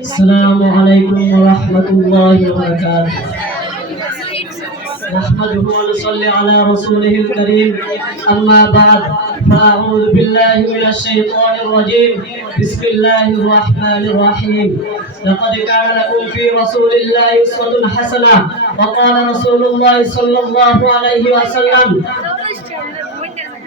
السلام عليكم ورحمة الله وبركاته. نحمده ونصلي على رسوله الكريم. أما بعد فأعوذ بالله من الشيطان الرجيم. بسم الله الرحمن الرحيم. لقد كان لكم في رسول الله أسوة حسنة وقال رسول الله صلى الله عليه وسلم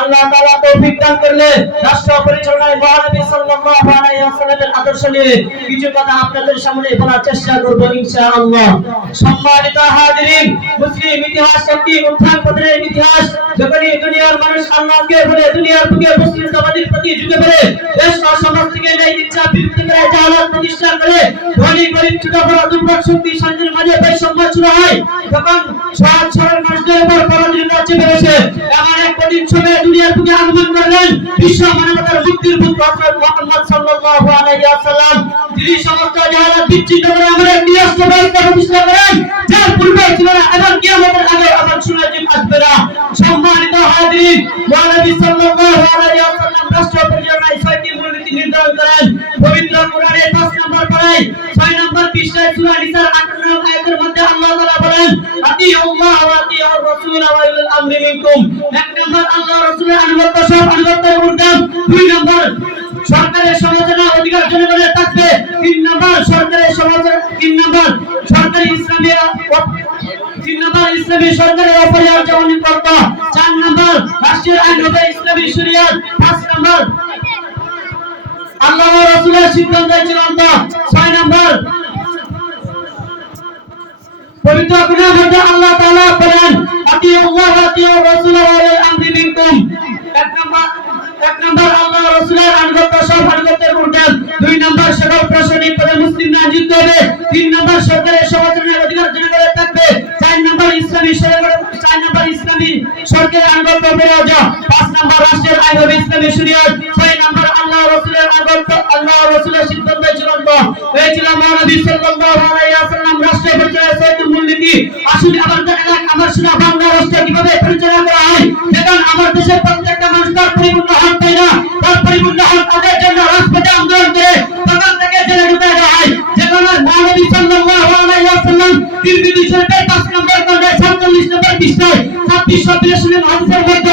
আল্লাহ তাআলা তৌফিক দান করলে রাষ্ট্র পরিচালনায় মহানবী সাল্লাল্লাহু আলাইহি ওয়াসাল্লামের আদর্শ নিয়ে কিছু কথা আপনাদের সামনে বলার চেষ্টা করব ইনশাআল্লাহ। সম্মানিত হাজিরিন, মুসলিম ইতিহাস একটি উত্থান পতনের ইতিহাস। যখনই দুনিয়ার মানুষ আল্লাহকে বলে, দুনিয়ার বুকে মুসলিম সমাজের প্রতি ঝুঁকে পড়ে, দেশ ও সমাজ থেকে ন্যায় ইচ্ছা বিরুদ্ধে করে জাহালাত প্রতিষ্ঠা করে, ধনী, গরিব, ছোট, বড়, দুর্বল, শক্তি, শান্তির মাঝে বৈষম্য শুরু হয়, তখন সহজ সরল মানুষদের উপর পরাধীনতা চেপে বসে সময়ে দুনিয়ার বুকে আগমন করলেন, বিশ্ব মানবতার মুক্তির পুত্র হযরত সাল্লাল্লাহু আলাইহি ওয়াসাল্লাম, যিনি সমস্ত জাহালাত বিচ্ছিন্ন করে আমাদের ব্যবস্থা প্রতিষ্ঠা করেন, যার পূর্বে ছিল না এবং কিয়ামতের আগে যে আসবে না। সম্মানিত মহানবী সাল্লাল্লাহু আলাইহি ওয়াসাল্লাম রাষ্ট্র পরিচালনায় ছয়টি মূলনীতি নির্ধারণ করেন। পবিত্র কোরআনের 5 নম্বর 6 নম্বর পৃষ্ঠায় সূরা নিসার 58 আয়াতের মধ্যে আল্লাহ তাআলা বলেন, আতিউল্লাহ ওয়া আতিউর রাসূল ওয়া উলিল আমরি মিনকুম। এক নম্বর, আল্লাহ রাসূলের আনুগত্য সব আনুগত্যের ঊর্ধ্বে দুই নম্বর, সরকারের সমালোচনা অধিকার জনগণের থাকবে। তিন নম্বর, সরকারের সমালোচনা, তিন নম্বর, সরকারি ইসলামী তিন নম্বর, ইসলামী সরকারের অপরিহার্য অনিকর্ত চার নম্বর রাষ্ট্রীয় আইন হবে ইসলামী শরিয়াত। পাঁচ নম্বর আল্লাহ রাসূলের সিদ্ধান্ত চূড়ান্ত ছয় নম্বর। পবিত্র কোরআন হতে আল্লাহ তাআলা বলেন, আতিউল্লাহ আতিউর রাসূল আমরি মিনকুম। এক নম্বর এক নম্বর আল্লাহ রাসূলের আনুগত্য, সব আনুগত্যের ঊর্ধ্বে দুই নম্বর, সকল প্রশাসনিক পদে মুসলিমরা নিযুক্ত হবে তিন নম্বর, সরকারের সমালোচনার অধিকার জনগণের থাকবে। চার নম্বর, ইসলামী সরকার, চার নম্বর, ইসলামী সরকারের পাঁচ নম্বর, রাষ্ট্রের আইন হবে ইসলামী শরীয়ত ছয় নম্বর, আল্লাহ সাল্লাল্লাহু আলাইহি ওয়াসাল্লাম রাষ্ট্র পরিচালনার ছয়টি মূলনীতি আসলে আমার দেখা আমার শোনা বাংলা রাষ্ট্র কীভাবে পরিচালনা করা হয় দেখুন আমার দেশের প্রত্যেকটা মানুষ তার পরিপূর্ণ হক পায় না তার পরিপূর্ণ হক তাদের জন্য রাজপথে আন্দোলন করে তখন থেকে জেলে ঢুকে দেওয়া হয় যেখানে মহানবী সাল্লাল্লাহু আলাইহি ওয়াসাল্লাম তিরমিজি শরীফের 5 নম্বর খণ্ডে 47 নম্বর পৃষ্ঠায় 26 বিরাশি হাদিসের মধ্যে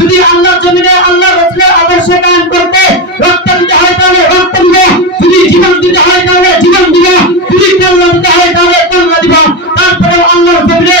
যদি আল্লাহ জমিনে আল্লাহ রসুলের আদর্শ কায়েম করতে রক্ত দিতে হয় তাহলে রক্ত দিব। যদি জীবন দিতে হয় তাহলে জীবন দিব। যদি কল্যাণ দিতে হয় তাহলে কল্যাণ দিব। তারপরে আল্লাহ জমিনে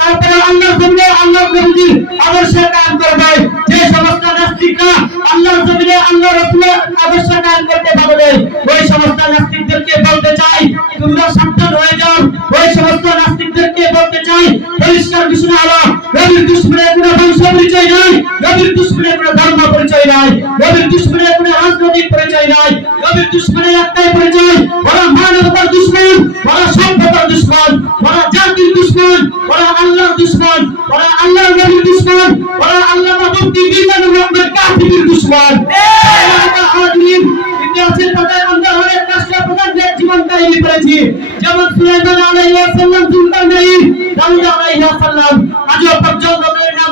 তারপরে আল্লাহ জমিনে আল্লাহ নবীর আদর্শ কায়েম করবে। যে সমস্ত নাস্তিকরা আল্লাহ জমিনে আল্লাহ রসুলের আদর্শ কায়েম করতে পারবে, ওই সমস্ত নাস্তিকদেরকে বলতে চাই, তোমরা সাবধান হয়ে যাও। ওই সমস্ত নাস্তিকদেরকে বলতে চাই, পরিষ্কার ঘোষণা হলো। নবীর দুশ্মনের কোনো বংশ পরিচয় নাই। নবীর দুশ্মনের কোনো ধর্ম পরিচয় নাই, নবীর দুশ্মনের কোনো রাজনৈতিক পরিচয় নাই, নবীর দুশ্মনের একটাই পরিচয়, ওরা মানবতার দুশ্মন, ওরা সভ্যতার দুশ্মন, ওরা জাতির দুশ্মন, ওরা আল্লাহর দুশ্মন, ওরা আল্লাহর নবীর দুশ্মন, ওরা আল্লাহ মুফতি বিমান রহমান কাফিরের দুশ্মন। হাজির যেমন সুলাইমান আলাইহিস সালাম জুলকারনাইন দাউদ আলাইহিস সালাম আজও পর্যন্ত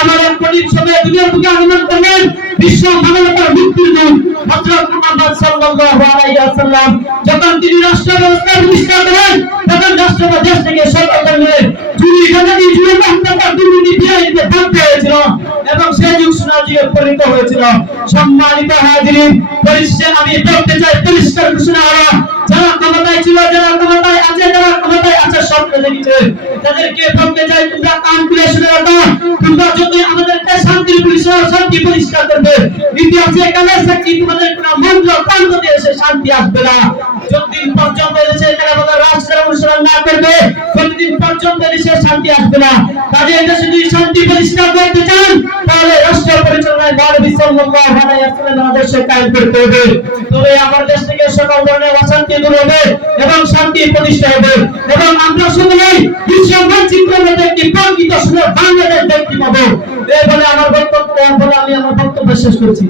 এমন কঠিন সময়ে দুনিয়ার বুকে আগমন করলেন বিশ্ব মানবতার মুক্তির দূত হযরত মুহাম্মদ সাল্লাল্লাহু আলাইহি ওয়াসাল্লাম যখন তিনি রাষ্ট্র ব্যবস্থা প্রতিষ্ঠা করেন, তখন রাষ্ট্র বা দেশ থেকে সরকার মিলে চুরি, ডাকাতি জুলুম অত্যাচার, দুর্নীতি বিরাইতে ভাবতে হয়েছিল এবং সেই যুগ সোনার যুগে পরিণত হয়েছিল। সম্মানিত হাজিরিন, পরিশেষে আমি বলতে চাই, পরিষ্কার ঘোষণা হলো, যারা ক্ষমতায় ছিল, যারা ক্ষমতায় আছে, যারা ক্ষমতায় আছে, স্বপ্ন দেখেছে। তাদেরকে বলতে চাই, তোমরা কান খুলে শুনে রাখো। পরিষেবা শান্তি পরিষ্কার করবে। ইতিহাসে কালের সাক্ষী তোমাদের কোন মন্ত্র, প্রান্ত এসে শান্তি আসবে না। যতদিন পর্যন্ত এসে এখানে আমাদের রাষ্ট্রের অনুসরণ না করবে পর্যন্ত দেশে শান্তি আসবে না। কাজে দেশে যদি শান্তি পরিষ্কার করতে চান, তাহলে রাষ্ট্র পরিচালনায় নবী সাল্লাল্লাহু আলাইহি ওয়াসাল্লাম আদর্শে কায়েম করতে হবে। তবে আমার দেশ থেকে সকল ধরনের অশান্তি দূর হবে এবং শান্তি প্রতিষ্ঠা হবে। এবং আমরা সকলেই বিশ্ব মানচিত্রের মধ্যে একটি প্রকৃত সুন্দর বাংলাদেশ দেখতে পাবো। এই বলে আমার বক্তব্য বলে আমি আমার বক্তব্য শেষ করছি।